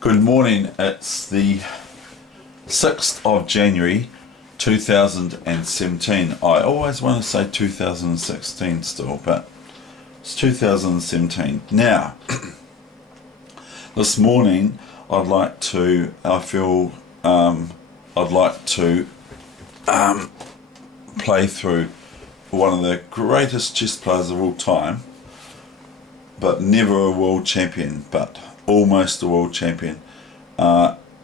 Good morning, it's the 6th of January 2017. I always want to say 2016 still, but it's 2017. Now, this morning I'd like to play through one of the greatest chess players of all time, but never a world champion, but almost a world champion.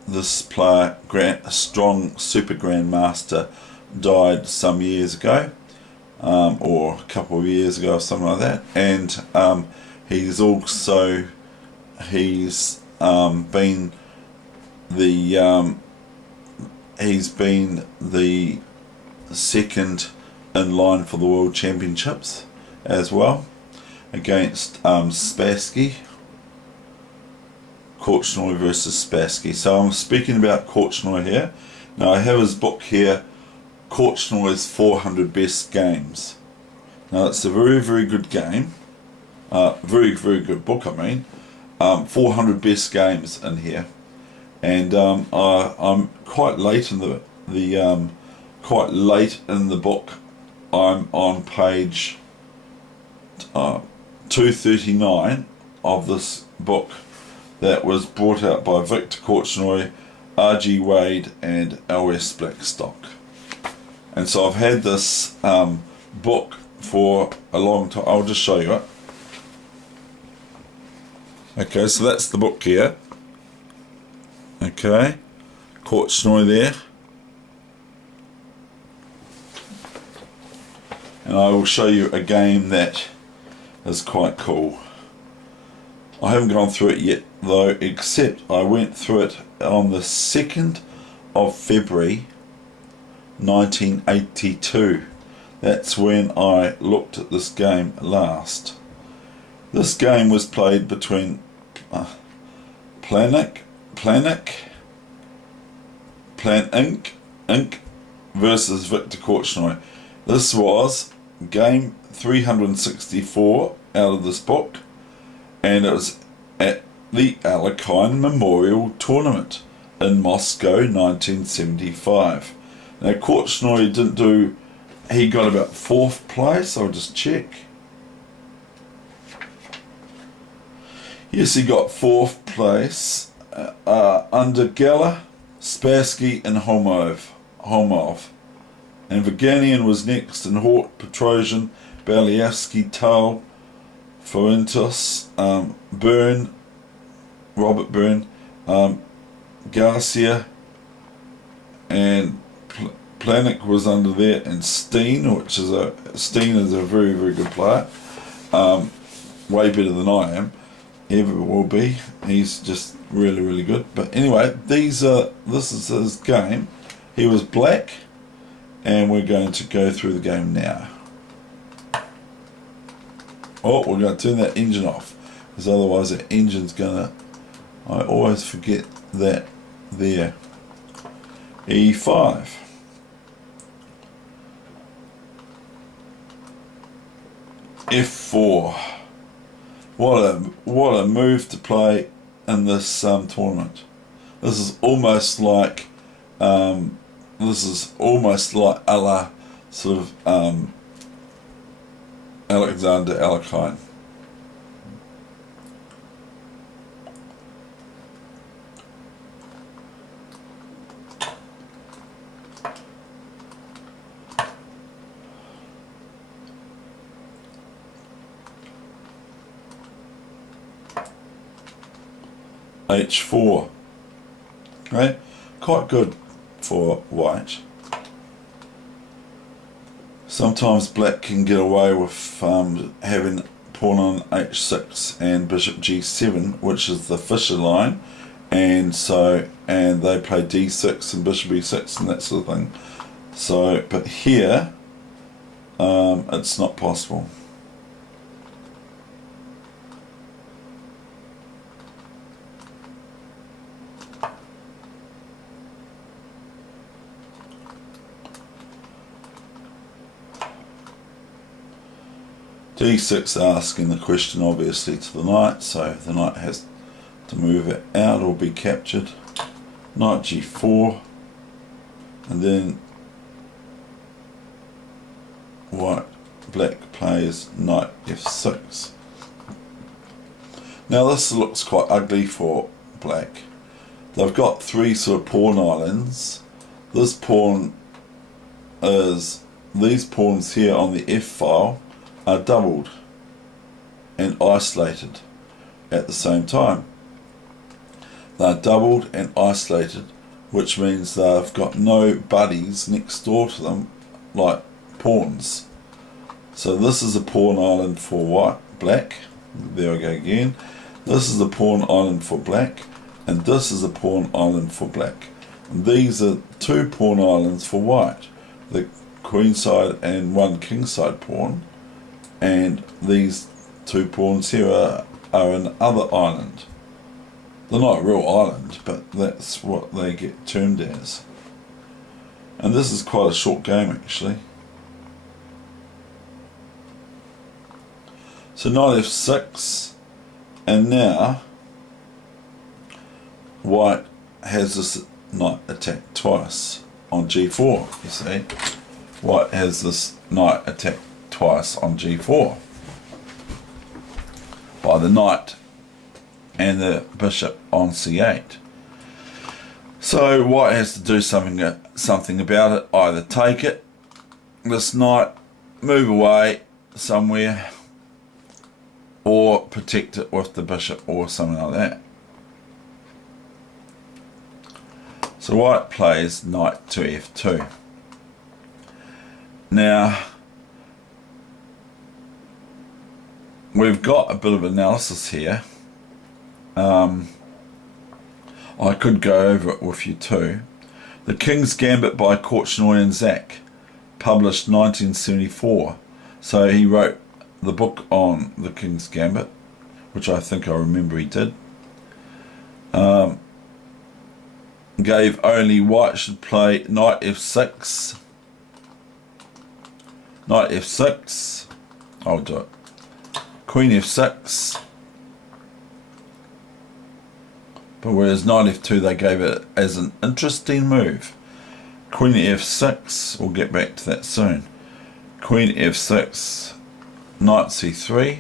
This player, strong super grandmaster, died some years ago, or a couple of years ago, or something like that. And he's been the second in line for the World Championships as well, against Spassky. Korchnoi versus Spassky. So I'm speaking about Korchnoi here. Now I have his book here, Korchnoi's 400 Best Games. Now it's a very, very good game. Very, very good book, I mean. 400 Best Games in here. And I'm quite late in the book. I'm on page 239 of this book that was brought out by Victor Korchnoi, R.G. Wade and L.S. Blackstock. And so I've had this book for a long time. I'll just show you it. Okay, so that's the book here. Okay, Korchnoi there. And I will show you a game that is quite cool. I haven't gone through it yet though, except I went through it on the 2nd of February 1982. That's when I looked at this game last. This game was played between Plan Inc. versus Victor Korchnoi. This was game 364 out of this book, and it was at the Alekhine Memorial Tournament in Moscow, 1975. Now Korchnoi he got about 4th place. I'll just check. Yes, he got 4th place under Geller, Spassky and Homov. And Weegenaar was next, and Hort, Petrosian, Balievsky, Tal, Fuentes, Robert Byrne, Garcia, and Planek was under there, and Steen is a very, very good player, way better than I am, ever will be. He's just really, really good. But anyway, this is his game. He was black, and we're going to go through the game now. Oh, we're going to turn that engine off, because otherwise the engine's gonna, I always forget that there. E5. F4. What a move to play in this tournament. This is almost like a la sort of Alexander Alekhine. H4. Right? Quite good for white. Sometimes black can get away with having pawn on h6 and bishop g7, which is the Fischer line, and they play d6 and bishop e6 and that sort of thing. So, but here it's not possible. d6 asking the question obviously to the knight, so the knight has to move it out or be captured. Knight g4, and then black plays knight f6. Now this looks quite ugly for black. They've got three sort of pawn islands. This pawn is, these pawns here on the f file are doubled and isolated at the same time. They're doubled and isolated, which means they've got no buddies next door to them like pawns. So this is a pawn island for black. There we go again. This is a pawn island for black, and this is a pawn island for black. And these are two pawn islands for white, the queenside and one kingside pawn, and these two pawns here are another island. They're not a real island, but that's what they get termed as. And this is quite a short game actually. So knight f6, and now white has this knight attack twice on g4, you see. White has this knight attack twice on g4 by the knight and the bishop on c8. So white has to do something about it, either take it, this knight, move away somewhere, or protect it with the bishop or something like that. So white plays knight to f2. Now we've got a bit of analysis here. I could go over it with you too. The King's Gambit by Korchnoi and Zach, published 1974. So he wrote the book on the King's Gambit, which I think I remember he did. Gave only white should play knight f6. Knight f6. I'll do it. Queen f6. But whereas knight f2 they gave it as an interesting move. Queen f6, we'll get back to that soon. Queen f6, knight c3,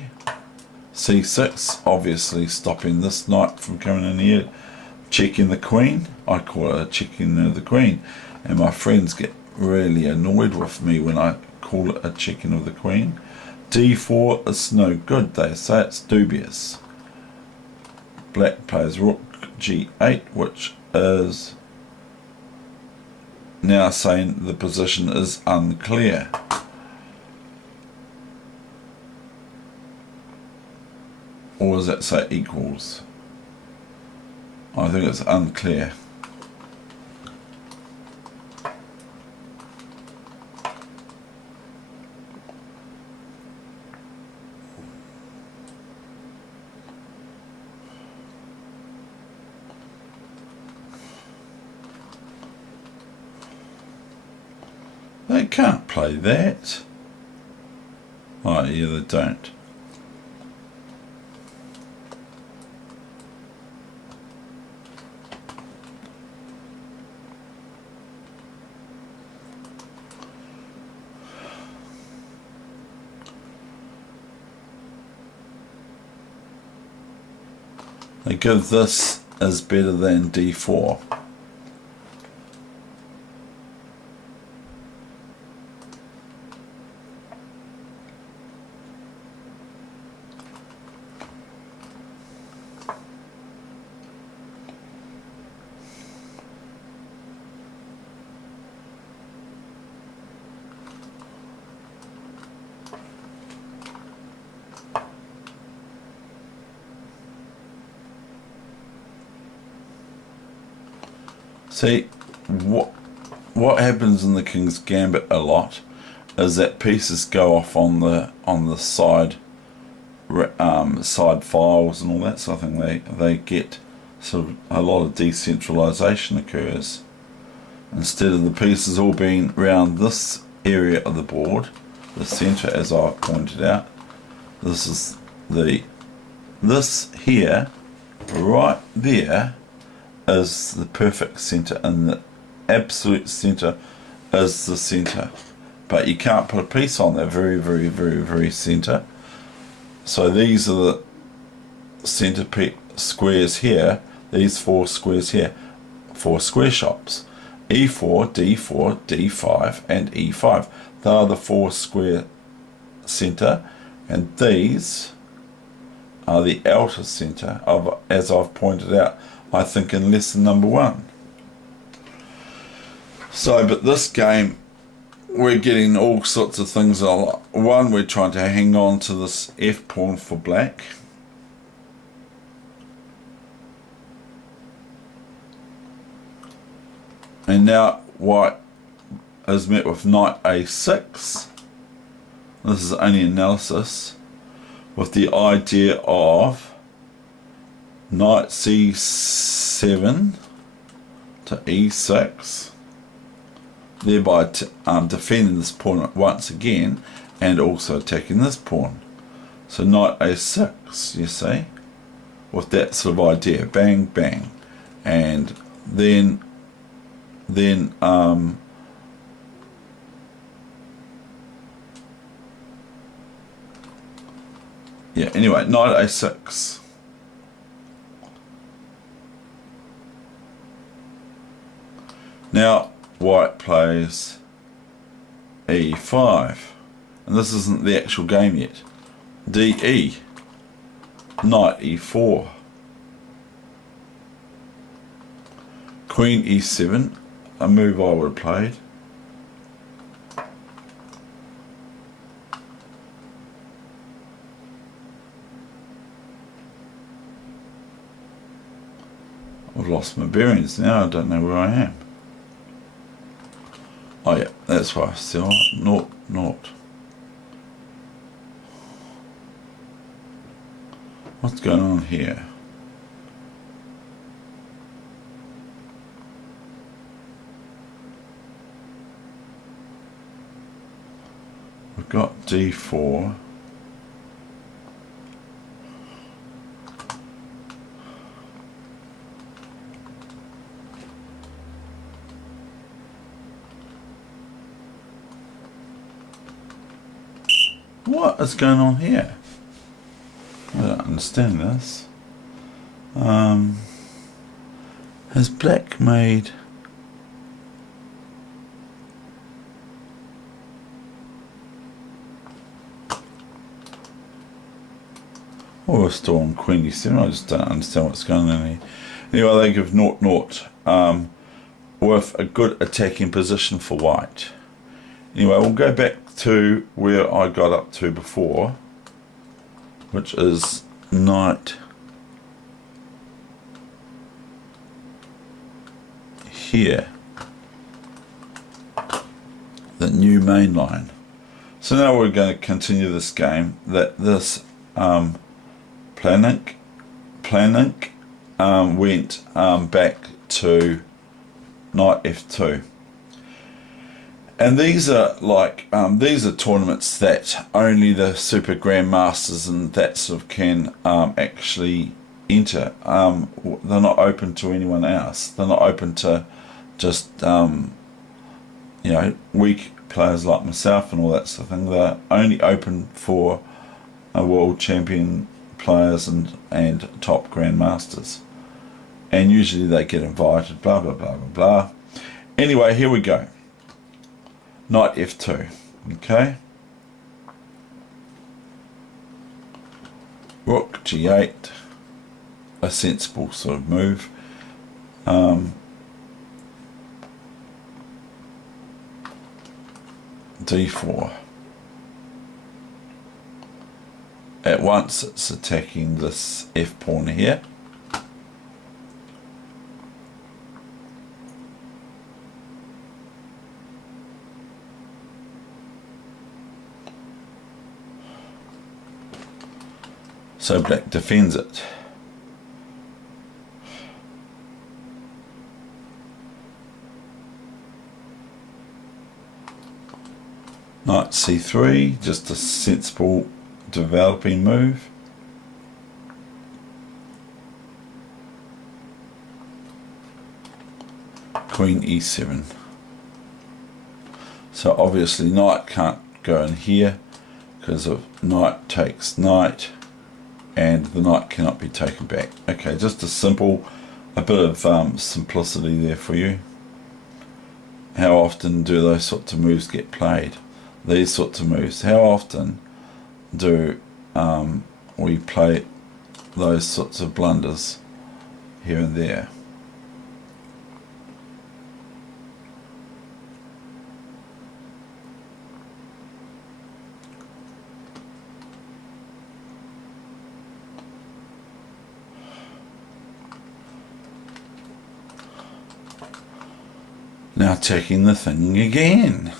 c6, obviously stopping this knight from coming in here, checking the queen. I call it a checking of the queen, and my friends get really annoyed with me when I call it a checking of the queen. d4 is no good, they say it's dubious. Black plays rook g8, which is now saying the position is unclear. Or does that say equals? I think it's unclear. They can't play that. Oh yeah, they don't. They give this as better than d4. See, what happens in the King's Gambit a lot is that pieces go off on the side side files and all that sort of thing. They get sort of a lot of decentralization occurs. Instead of the pieces all being around this area of the board, the center, as I pointed out, this here right there is the perfect centre, and the absolute centre is the centre. But you can't put a piece on that very centre. So these are the centre squares here, these 4 squares here, 4 square shops. E4, D4, D5 and E5. They are the 4 square centre, and these are the outer centre, of, as I've pointed out, I think in lesson number 1. So, but this game, we're getting all sorts of things. One, we're trying to hang on to this F pawn for black. And now white is met with knight A6. This is only analysis, with the idea of knight C7 to E6, thereby defending this pawn once again and also attacking this pawn. So knight A6, you see, with that sort of idea, bang bang, and then yeah, anyway, knight A6. Now white plays E5, and this isn't the actual game yet. DE, knight E4, queen E7, a move I would have played. I've lost my bearings now, I don't know where I am. Oh yeah, that's why, still, naught. What's going on here? We've got D4. What is going on here? I don't understand this. Has black made... Oh, we're still on queen e7. I just don't understand what's going on here. Anyway, they give 0-0 with a good attacking position for white. Anyway, we'll go back to where I got up to before, which is knight here, the new main line. So now we're going to continue this game. That this Planink went back to knight f2. And these are like these are tournaments that only the super grandmasters and that sort of can actually enter. They're not open to anyone else. They're not open to just you know, weak players like myself and all that sort of thing. They're only open for world champion players and top grandmasters. And usually they get invited. Blah blah blah blah blah. Anyway, here we go. Knight f2, okay. Rook g8, a sensible sort of move. d4. At once it's attacking this f pawn here. So black defends it. Knight c3, just a sensible developing move. queen e7. So obviously knight can't go in here because of knight takes knight, and the knight cannot be taken back. Okay, just a bit of simplicity there for you. How often do those sorts of moves get played? These sorts of moves. How often do we play those sorts of blunders here and there? Now checking the thing again.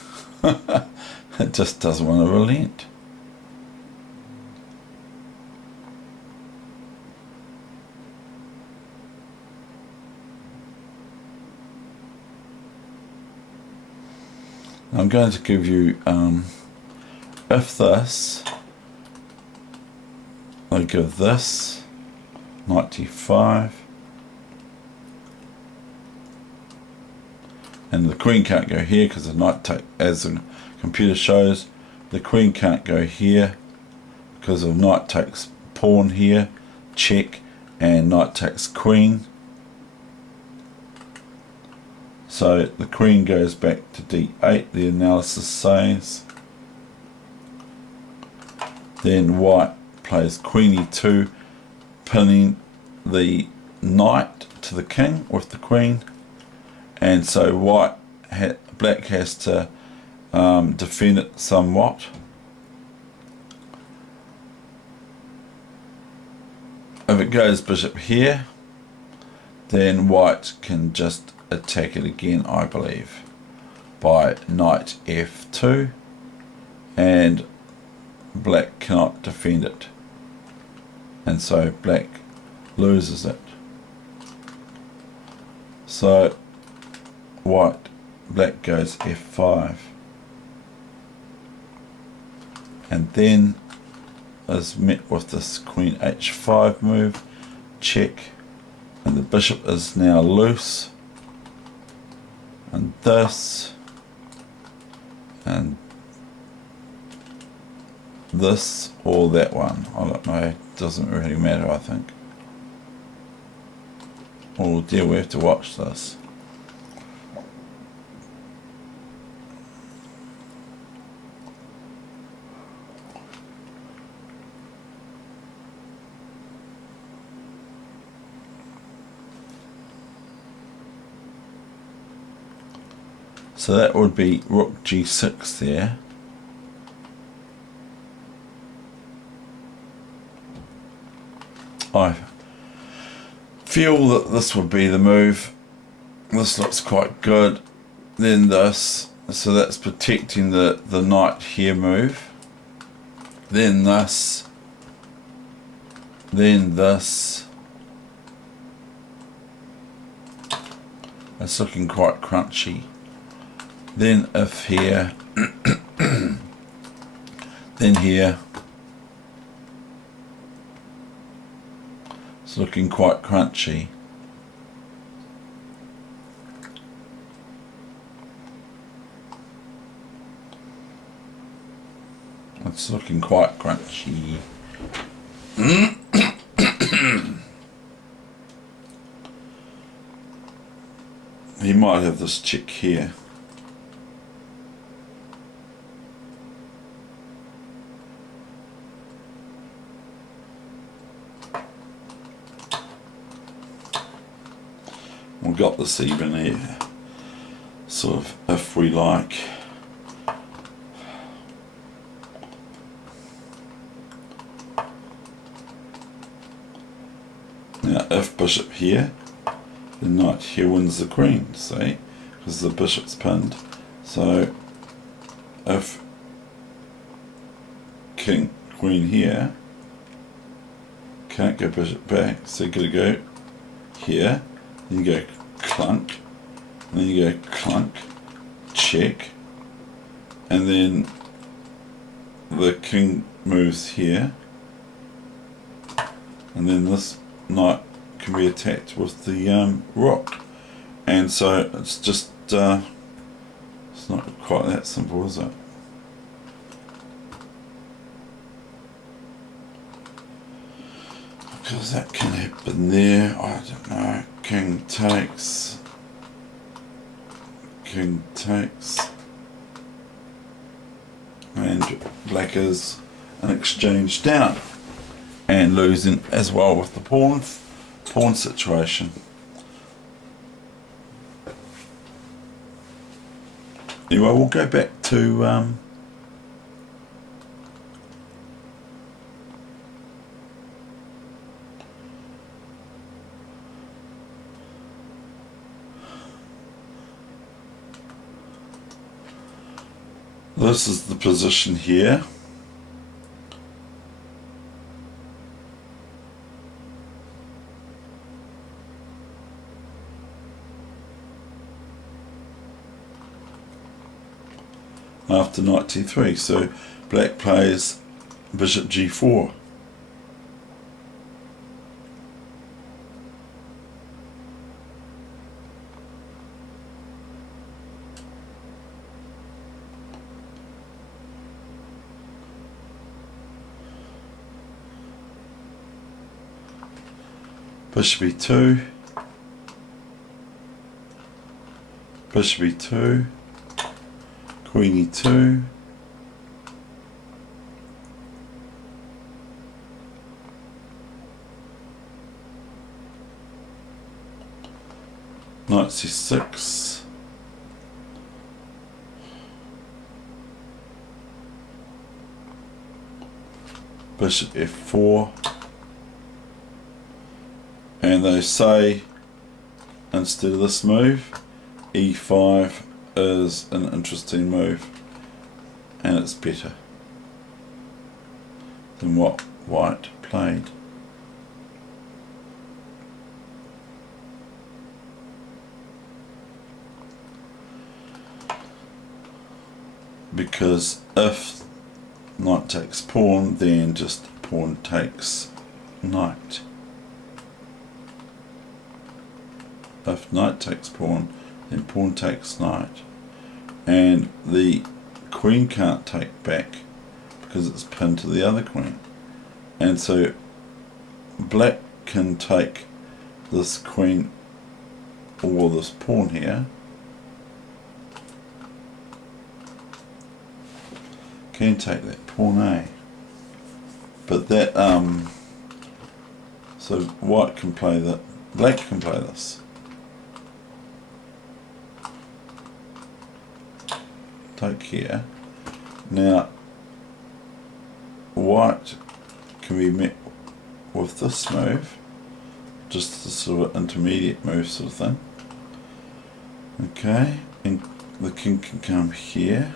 It just doesn't want to relent. I'm going to give you, if this, I give this, knight d5, and the queen can't go here because the knight take, as the computer shows, the queen can't go here because of knight takes pawn here, check, and knight takes queen. So the queen goes back to d8, the analysis says. Then white plays queen e2, pinning the knight to the king with the queen. And so black has to defend it somewhat. If it goes bishop here, then white can just attack it again, I believe, by knight f2, and black cannot defend it, and so black loses it. So black goes f5, and then is met with this queen h5 move, check, and the bishop is now loose, and this, and this, or that one, I don't know, it doesn't really matter, I think. Oh dear, we have to watch this. So that would be rook g6 there. I feel that this would be the move. This looks quite good. Then this, so that's protecting the knight here move. Then this. Then this. It's looking quite crunchy. Then if here, then here, it's looking quite crunchy. It's looking quite crunchy. He might have this check here. We've got this even here, sort of, if we like. Now if bishop here, the knight here wins the queen, see, because the bishop's pinned. So if king, queen here, can't go bishop back, so you gotta go here, then you go clunk, and then you go clunk, check, and then the king moves here, and then this knight can be attacked with the rook, And so it's just it's not quite that simple, is it? Because that can happen there. I don't know. King takes, and black is an exchange down, and losing as well with the pawn situation. Anyway, we'll go back to this is the position here. After knight t3, so black plays bishop g4. Bishop e2, bishop e2, queen e2, knight c6, bishop f4, and they say instead of this move, e5 is an interesting move, and it's better than what white played. Because if knight takes pawn, then just pawn takes knight. If knight takes pawn, then pawn takes knight. And the queen can't take back because it's pinned to the other queen. And so black can take this queen or this pawn here. Can take that pawn A. But that, so white can play that, black can play this. Take here. Now white can be met with this move, just a sort of intermediate move sort of thing. Okay, and the king can come here.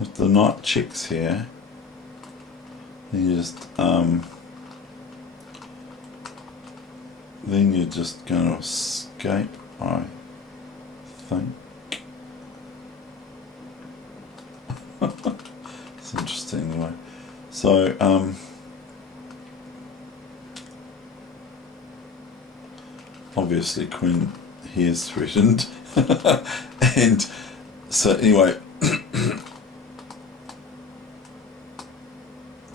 If the knight checks here, then you just then you're just going to escape, I think. It's interesting anyway. So obviously queen here is threatened, and so anyway.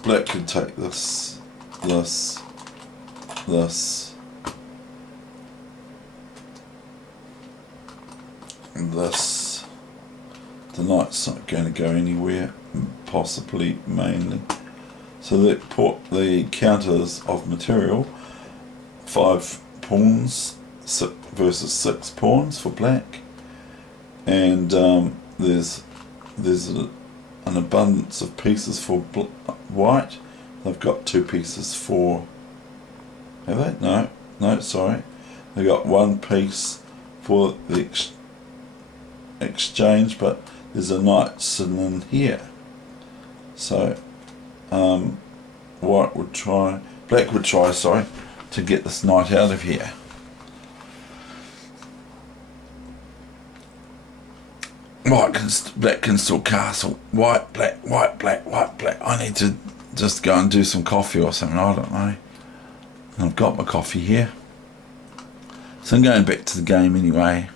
Black could take this, this, and this. The knight's not going to go anywhere, possibly, mainly. So that put the counters of material, 5 pawns versus 6 pawns for black, and there's an abundance of pieces for white. They've got 2 pieces for, have they? No, sorry. They've got 1 piece for the exchange, but there's a knight sitting in here. So white would try, black would try, sorry, to get this knight out of here. Black can still castle. White, black, white, black, white, black. I need to just go and do some coffee or something. I don't know. I've got my coffee here. So I'm going back to the game anyway.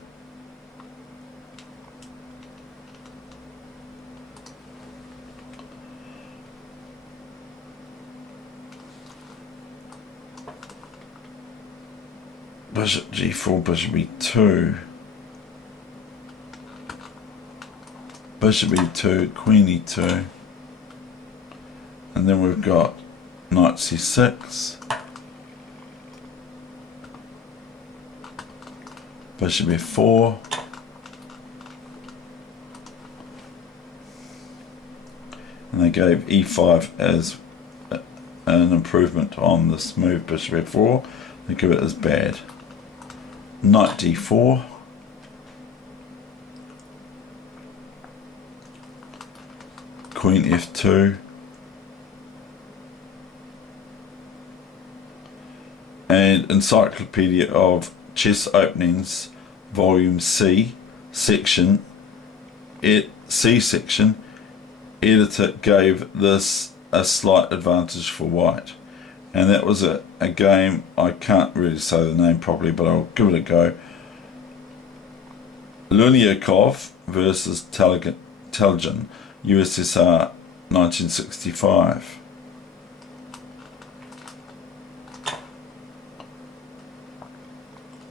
Bishop g4, bishop e2. Bishop e2, queen e2. And then we've got knight c6. Bishop f4. And they gave e5 as an improvement on this move, bishop f4. They give it as bad. Knight d4. Queen f2. And Encyclopedia of Chess Openings, Volume C, section, C section, editor gave this a slight advantage for white. And that was a game, I can't really say the name properly, but I'll give it a go. Lunyakov versus Telgin, USSR, 1965.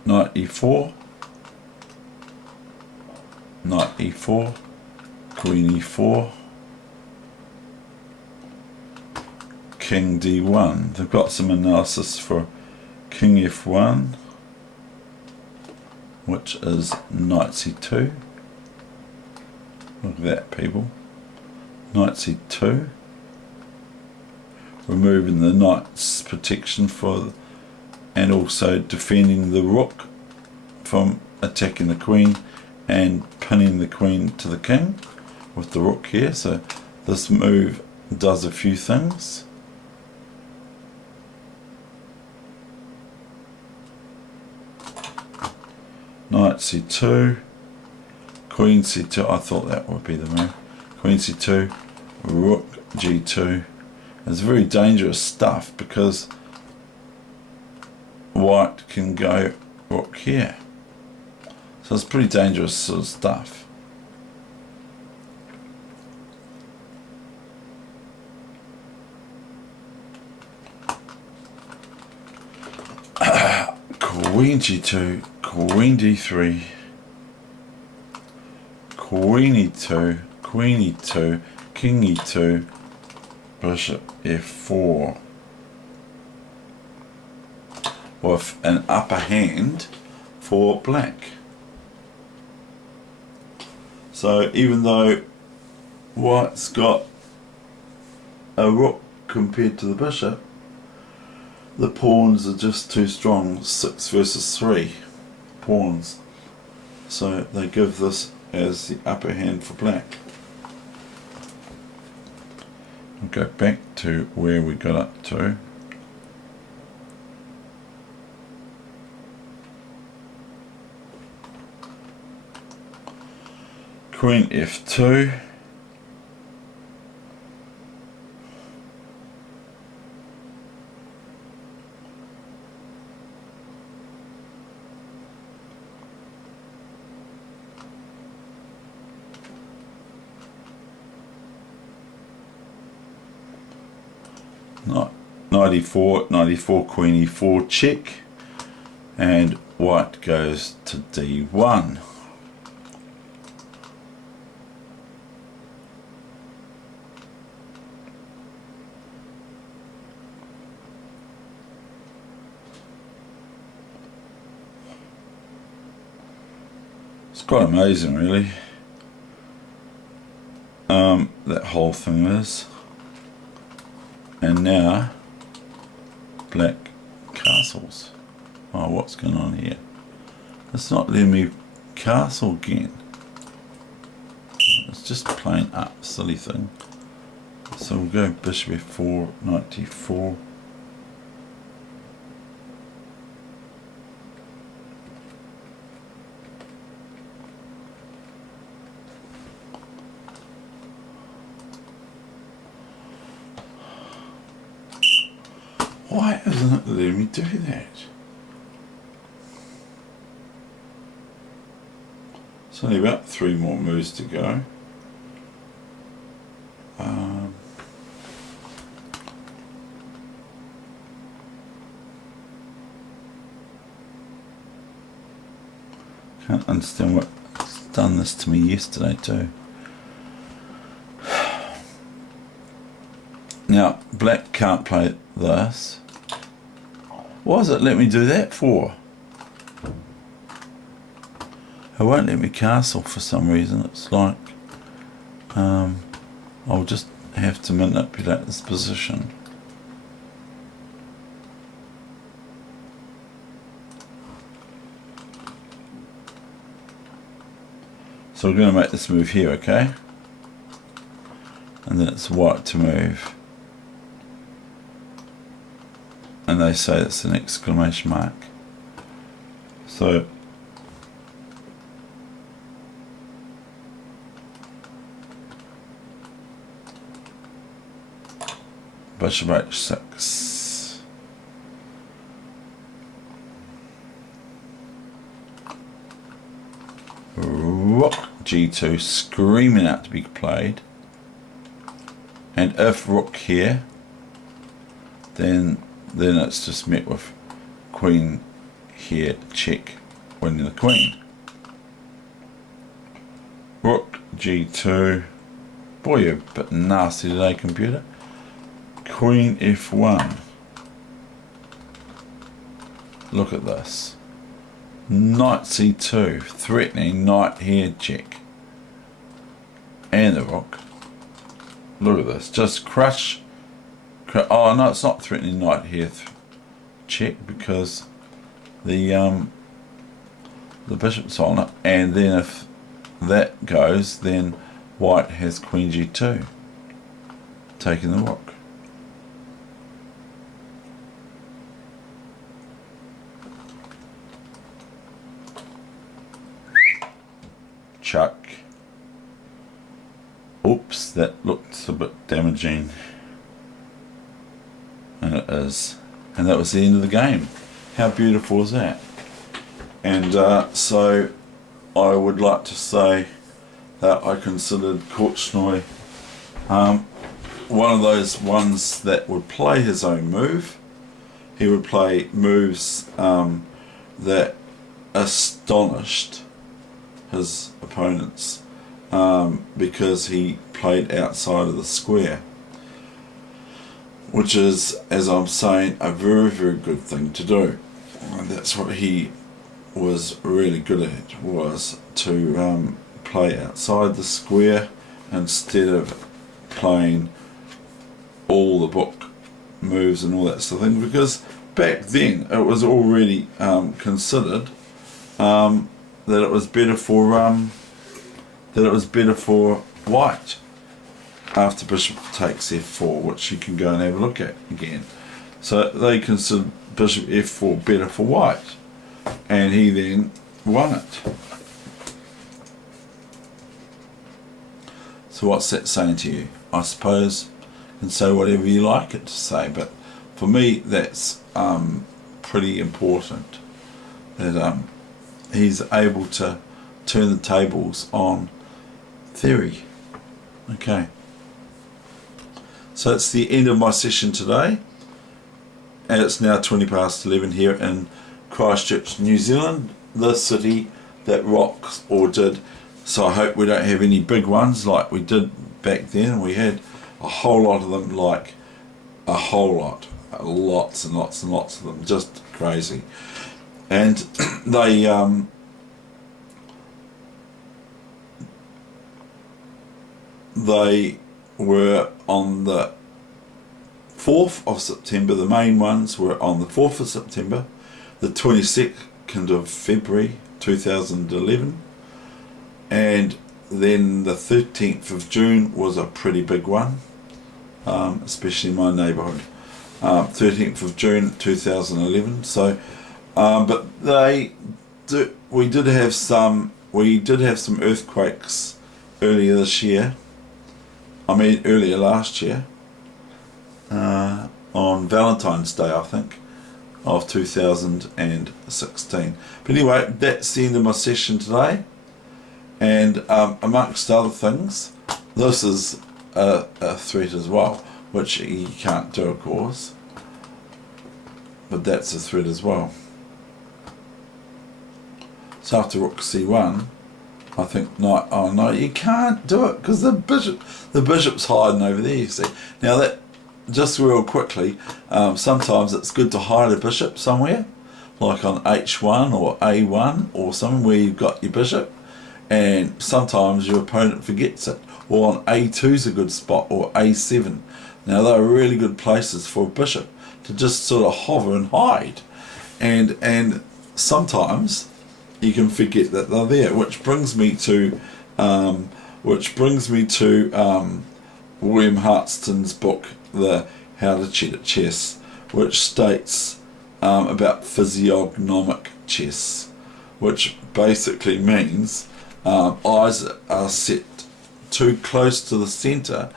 Knight e4, knight e4, queen e4, king d1. They've got some analysis for king f1, which is knight c2. Look at that, people. Knight c2. Removing the knight's protection for, and also defending the rook from attacking the queen and pinning the queen to the king with the rook here. So this move does a few things. Knight c2, queen c2, I thought that would be the move. Queen c2, rook g2. It's very dangerous stuff because white can go rook here. So it's pretty dangerous sort of stuff. Queen g2, queen d3, queen e2, queen e2, king e2, bishop f4. With an upper hand for black. So even though white's got a rook compared to the bishop, the pawns are just too strong, 6 versus 3 pawns. So they give this as the upper hand for black. We'll go back to where we got up to. Queen f2. Knight e4, knight e4, queen e4 check, and white goes to d1. It's quite amazing, really. That whole thing is. And now, black castles. Oh, what's going on here? It's not letting me castle again. It's just playing up, silly thing. So we'll go bishop f4, knight d4. Why isn't it letting me do that? It's only about 3 more moves to go. Can't understand what's done this to me yesterday too. Now, black can't play this. Why does it let me do that for? It won't let me castle for some reason. It's like I'll just have to manipulate this position. So we're going to make this move here, okay? And then it's white to move. And they say it's an exclamation mark. So bishop h6. Rook g2, screaming out to be played. And if rook here, then it's just met with queen here, check, winning the queen. Rook g2. Boy, you're a bit nasty today, computer. Queen f1. Look at this. Knight c2, threatening knight here, check. And the rook. Look at this, just crush. Oh no, it's not threatening knight here, check, because the bishop's on it. And then if that goes, then white has queen g2, taking the rook. Chuck. Oops, that looks a bit damaging. And it is. And that was the end of the game. How beautiful is that? And so I would like to say that I considered Korchnoi one of those ones that would play his own move. He would play moves that astonished his opponents because he played outside of the square, which is, as I'm saying, a very, very good thing to do. And that's what he was really good at, was to play outside the square instead of playing all the book moves and all that sort of thing, because back then it was already considered that it was better for white after bishop takes f4, which you can go and have a look at again. So they considered bishop f4 better for white, and he then won it. So what's that saying to you? I suppose you can say whatever you like it to say, but for me that's pretty important, that he's able to turn the tables on theory. Okay, so it's the end of my session today, and it's now 20 past 11 here in Christchurch, New Zealand, the city that rocks or did. So I hope we don't have any big ones like we did back then. We had a whole lot of them, like a whole lot, lots and lots and lots of them, just crazy. And they were on the 4th of September. The main ones were on the 4th of September, the 22nd of February 2011, and then the 13th of June was a pretty big one, especially in my neighbourhood. 13th of June 2011. So but we did have some earthquakes earlier last year, on Valentine's Day, I think, of 2016. But anyway, that's the end of my session today. And amongst other things, this is a threat as well, which you can't do, of course. But that's a threat as well. So after rook c1, I think knight, oh no, you can't do it because the bishop's hiding over there, you see. Now that, just real quickly, sometimes it's good to hide a bishop somewhere, like on h1 or a1 or something where you've got your bishop, and sometimes your opponent forgets it. Or on a2 is a good spot, or a7. Now they're really good places for a bishop to just sort of hover and hide, and sometimes you can forget that they're there, which brings me to William Hartston's book, The How to Cheat at Chess, which states about physiognomic chess, which basically means eyes are set too close to the centre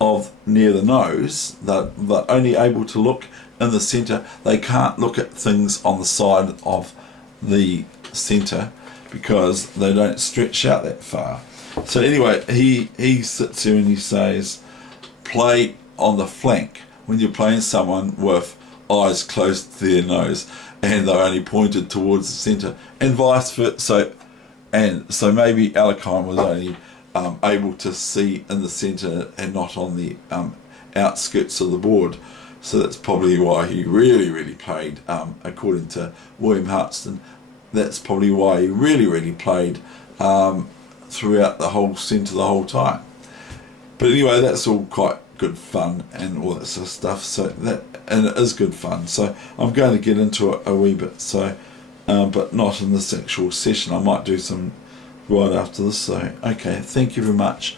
of near the nose. They're only able to look in the centre. They can't look at things on the side of the centre because they don't stretch out that far. So anyway, he sits here and he says, play on the flank when you're playing someone with eyes close to their nose and they're only pointed towards the centre, and vice versa. So maybe Alekhine was only able to see in the centre and not on the outskirts of the board. So that's probably why he really played, according to William Hartston, that's probably why he really played throughout the whole centre the whole time. But anyway, that's all quite good fun and all that sort of stuff. So that, and it is good fun. So I'm going to get into it a wee bit. So, but not in this actual session. I might do some right after this. So okay, thank you very much.